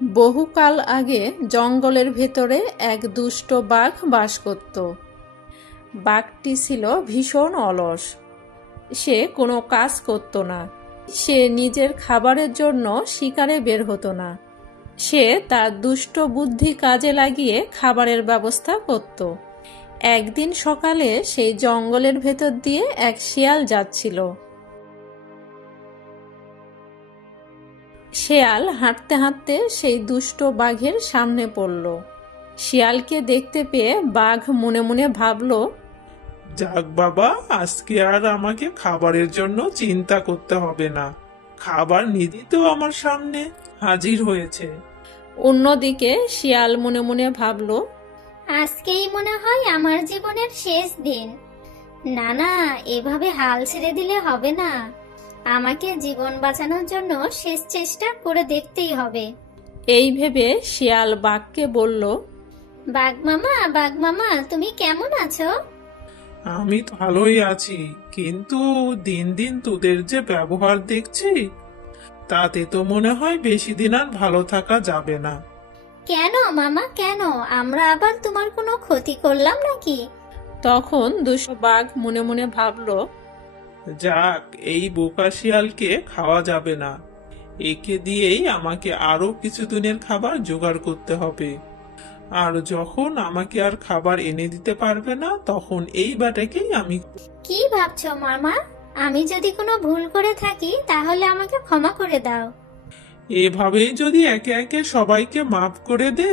বহুকাল আগে জঙ্গলের ভেতরে এক দুষ্ট বাঘ বাস করত। বাঘটি ছিল ভীষণ অলস। সে কোনো কাজ করত না। সে নিজের খাবারের জন্য শিকারে বের হতো না। সে তার দুষ্ট বুদ্ধি কাজে লাগিয়ে খাবারের ব্যবস্থা করত। একদিন সকালে সেই জঙ্গলের ভেতর দিয়ে এক শিয়াল যাচ্ছিল। শিয়াল হাঁটতে হাঁটতে সেই দুষ্ট বাঘের সামনে পড়ল। শিয়ালকে দেখতে পেয়ে বাঘ মনে মনে ভাবল, যাক বাবা, আজকে আর আমাকে খাবারের জন্য চিন্তা করতে হবে না। খাবার নিজেই তো আমার সামনে হাজির হয়েছে। অন্যদিকে শিয়াল মনে মনে ভাবল, আজকেই মনে হয় আমার জীবনের শেষ দিন। না না, এভাবে হাল ছেড়ে দিলে হবে না। আমাকে জীবন বাঁচানোর জন্য শেষ চেষ্টা করে দেখতেই হবে। এই ভেবে শিয়াল বাঘকে বলল, বাঘ মামা, তুমি কেমন আছো? আমি তো ভালোই আছি, কিন্তু দিন দিন তোদের যে ব্যবহার দেখছি, তাতে তো মনে হয় বেশি দিন আর ভালো থাকা যাবে না। কেন মামা, কেন? আমরা আবার তোমার কোনো ক্ষতি করলাম নাকি? তখন দুষ্ট বাঘ মনে মনে ভাবল, যাক, এই বোকা শিয়ালকে খাওয়া যাবে না। একে দিয়েই আমাকে আরো কিছু দিনের খাবার জোগাড় করতে হবে। আর যখন আমাকে আর খাবার এনে দিতে পারবে না, তখন এই ব্যাটাকেই আমি। কি ভাবছো মামা? আমি যদি কোনো ভুল করে থাকি তাহলে আমাকে ক্ষমা করে দাও। এভাবেই যদি একে একে সবাইকে মাফ করে দে,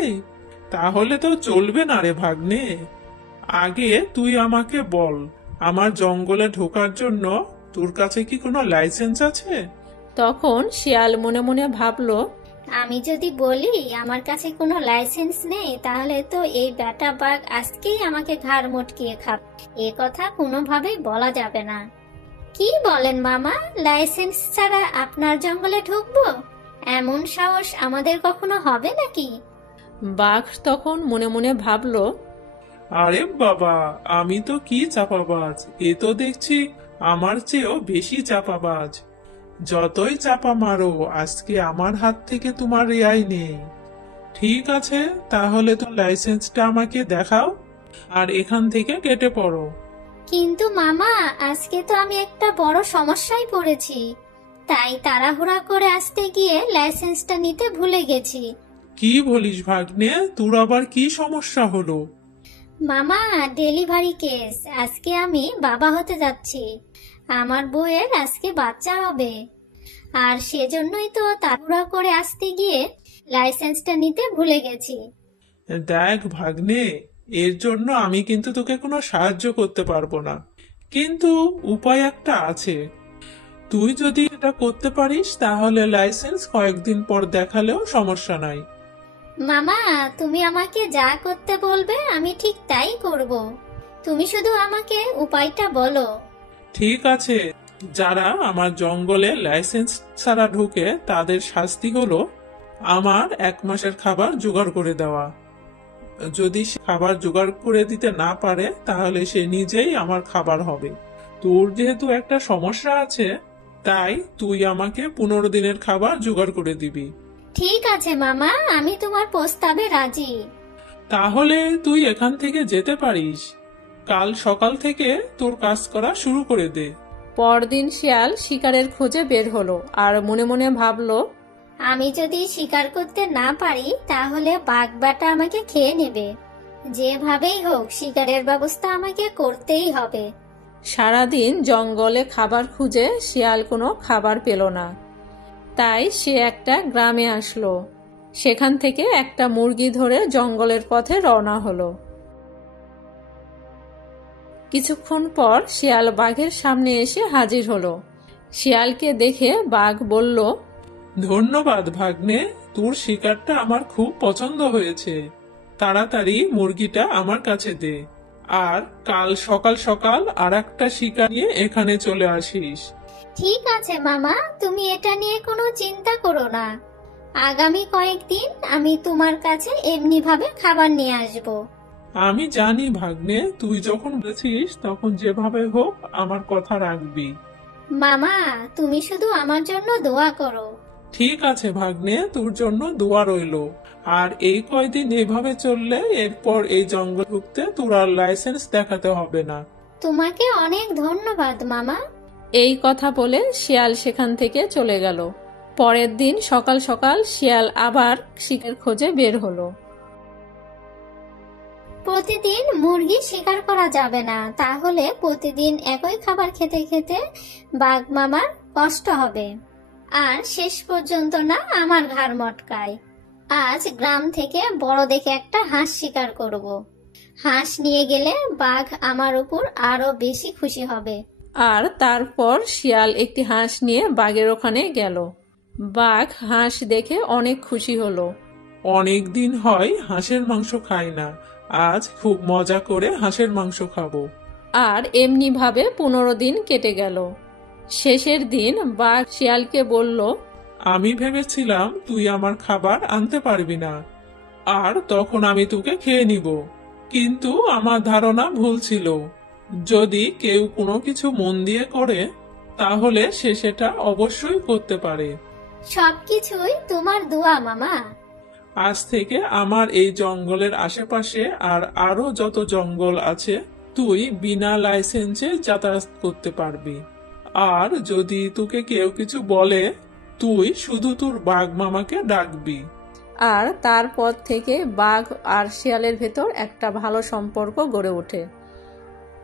তাহলে তো চলবে না রে ভাগ্নে। আগে তুই আমাকে বল, আমার জঙ্গলে ঢোকার জন্য তোর কাছে কি কোনো লাইসেন্স আছে? তখন শিয়াল মনে মনে ভাবল, আমি যদি বলি আমার কাছে কোনো লাইসেন্স নেই, তাহলে তো এই বেটা বাঘ আজকেই আমাকে ঘাড় মটকিয়ে খাবে। এ কথা কোনোভাবেই বলা যাবে না। কি বলেন মামা, লাইসেন্স ছাড়া আপনার জঙ্গলে ঢুকবো? এমন সাহস আমাদের কখনো হবে নাকি? বাঘ তখন মনে মনে ভাবল, আরে বাবা, আমি তো কি চাপাবাজ! এ তো দেখছি আমার চেয়েও বেশি চাপাবাজ। যতই চাপা মারো, আজকে আমার হাত থেকে তোমার রেহাই নেই। ঠিক আছে, তাহলে তো লাইসেন্সটা আমাকে দেখাও আর এখান থেকে কেটে পড়ো। কিন্তু মামা, আজকে তো আমি একটা বড় সমস্যায় পড়েছি। তাই তাড়াহুড়া করে আসতে গিয়ে লাইসেন্সটা নিতে ভুলে গেছি। কি বলিস ভাগ্নে, তোর আবার কি সমস্যা হলো? মামা, ডেলিভারি কেস। আজকে আমি বাবা হতে যাচ্ছি। আমার বউয়ের আজকে বাচ্চা হবে। আর সেজন্যই তো তাড়াহুড়া করে আসতে গিয়ে লাইসেন্সটা নিতে ভুলে গেছি। দেখ ভাগ্নে, এর জন্য আমি কিন্তু তোকে কোনো সাহায্য করতে পারবো না, কিন্তু উপায় একটা আছে। তুই যদি এটা করতে পারিস, তাহলে লাইসেন্স কয়েকদিন পর দেখালেও সমস্যা নাই। মামা, তুমি আমাকে যা করতে বলবে আমি ঠিক তাই করব। তুমি শুধু আমাকে উপায়টা বলো। ঠিক আছে, যারা আমার জঙ্গলে লাইসেন্স ছাড়া ঢুকে, তাদের শাস্তি হলো আমার 1 মাসের খাবার জোগাড় করে দেওয়া। যদি সে খাবার জোগাড় করে দিতে না পারে, তাহলে সে নিজেই আমার খাবার হবে। তোর যেহেতু একটা সমস্যা আছে, তাই তুই আমাকে 15 দিনের খাবার জোগাড় করে দিবি। ঠিক আছে মামা, আমি তোমার প্রস্তাবে রাজি। তাহলে তুই এখান থেকে যেতে পারিস। কাল সকাল থেকে তোর কাজ করা শুরু করে দে। পরদিন শিয়াল শিকারের খোঁজে বের হলো আর মনে মনে ভাবল, আমি যদি শিকার করতে না পারি তাহলে বাঘ বেটা আমাকে খেয়ে নেবে। যেভাবেই হোক শিকারের ব্যবস্থা আমাকে করতেই হবে। সারাদিন জঙ্গলে খাবার খুঁজে শিয়াল কোনো খাবার পেল না। তাই সে একটা গ্রামে আসলো। সেখান থেকে একটা মুরগি ধরে জঙ্গলের পথে রওনা হলো। কিছুক্ষণ পর শিয়াল বাঘের সামনে এসে হাজির হলো। শিয়ালকে দেখে বাঘ বলল, ধন্যবাদ ভাগ্নে, তোর শিকারটা আমার খুব পছন্দ হয়েছে। তাড়াতাড়ি মুরগিটা আমার কাছে দে, আর কাল সকাল সকাল আর একটা শিকার নিয়ে এখানে চলে আসিস। ঠিক আছে মামা, তুমি এটা নিয়ে কোনো চিন্তা করো না। আগামী কয়েকদিন আমি তোমার কাছে এমনি ভাবে খাবার নিয়ে আসব। আমি জানি ভাগ্নে, তুই যখন বলেছিস তখন যেভাবে হোক আমার কথা রাখবি। মামা, তুমি শুধু আমার জন্য দোয়া করো। ঠিক আছে ভাগ্নে, তোর জন্য দোয়া রইলো। আর এই কয়দিন এভাবে চললে এরপর এই জঙ্গল ঢুকতে তোর আর লাইসেন্স দেখাতে হবে না। তোমাকে অনেক ধন্যবাদ মামা। এই কথা বলে শিয়াল সেখান থেকে চলে গেল। পরের দিন সকাল সকাল শিয়াল আবার শিকারের খোঁজে বের হলো। প্রতিদিন মুরগি শিকার করা যাবে না, তাহলে প্রতিদিন একই খাবার খেতে খেতে বাঘ মামার কষ্ট হবে, আর শেষ পর্যন্ত না আমার ঘাড় মটকায়। আজ গ্রাম থেকে বড় দেখে একটা হাঁস শিকার করব। হাঁস নিয়ে গেলে বাঘ আমার উপর আরো বেশি খুশি হবে। আর তারপর শিয়াল একটি হাঁস নিয়ে বাঘের ওখানে গেল। বাঘ হাঁস দেখে অনেক খুশি হলো। অনেক দিন হয় হাঁসের মাংস খাই না, আজ খুব মজা করে হাঁসের মাংস খাবো। আর এমনি ভাবে 15 দিন কেটে গেল। শেষের দিন বাঘ শিয়ালকে বলল, আমি ভেবেছিলাম তুই আমার খাবার আনতে পারবি না, আর তখন আমি তোকে খেয়ে নিব। কিন্তু আমার ধারণা ভুল ছিল। যদি কেউ কোনো কিছু মন দিয়ে করে তাহলে সে সেটা অবশ্যই করতে পারে। সবকিছুই তোমার দোয়া মামা। আজ থেকে আমার এই জঙ্গলের আশেপাশে আর আরো যত জঙ্গল আছে তুই বিনা লাইসেন্সে যাতায়াত করতে পারবি। আর যদি তোকে কেউ কিছু বলে তুই শুধু তোর বাঘ মামাকে ডাকবি। আর তারপর থেকে বাঘ আর শিয়ালের ভেতর একটা ভালো সম্পর্ক গড়ে ওঠে।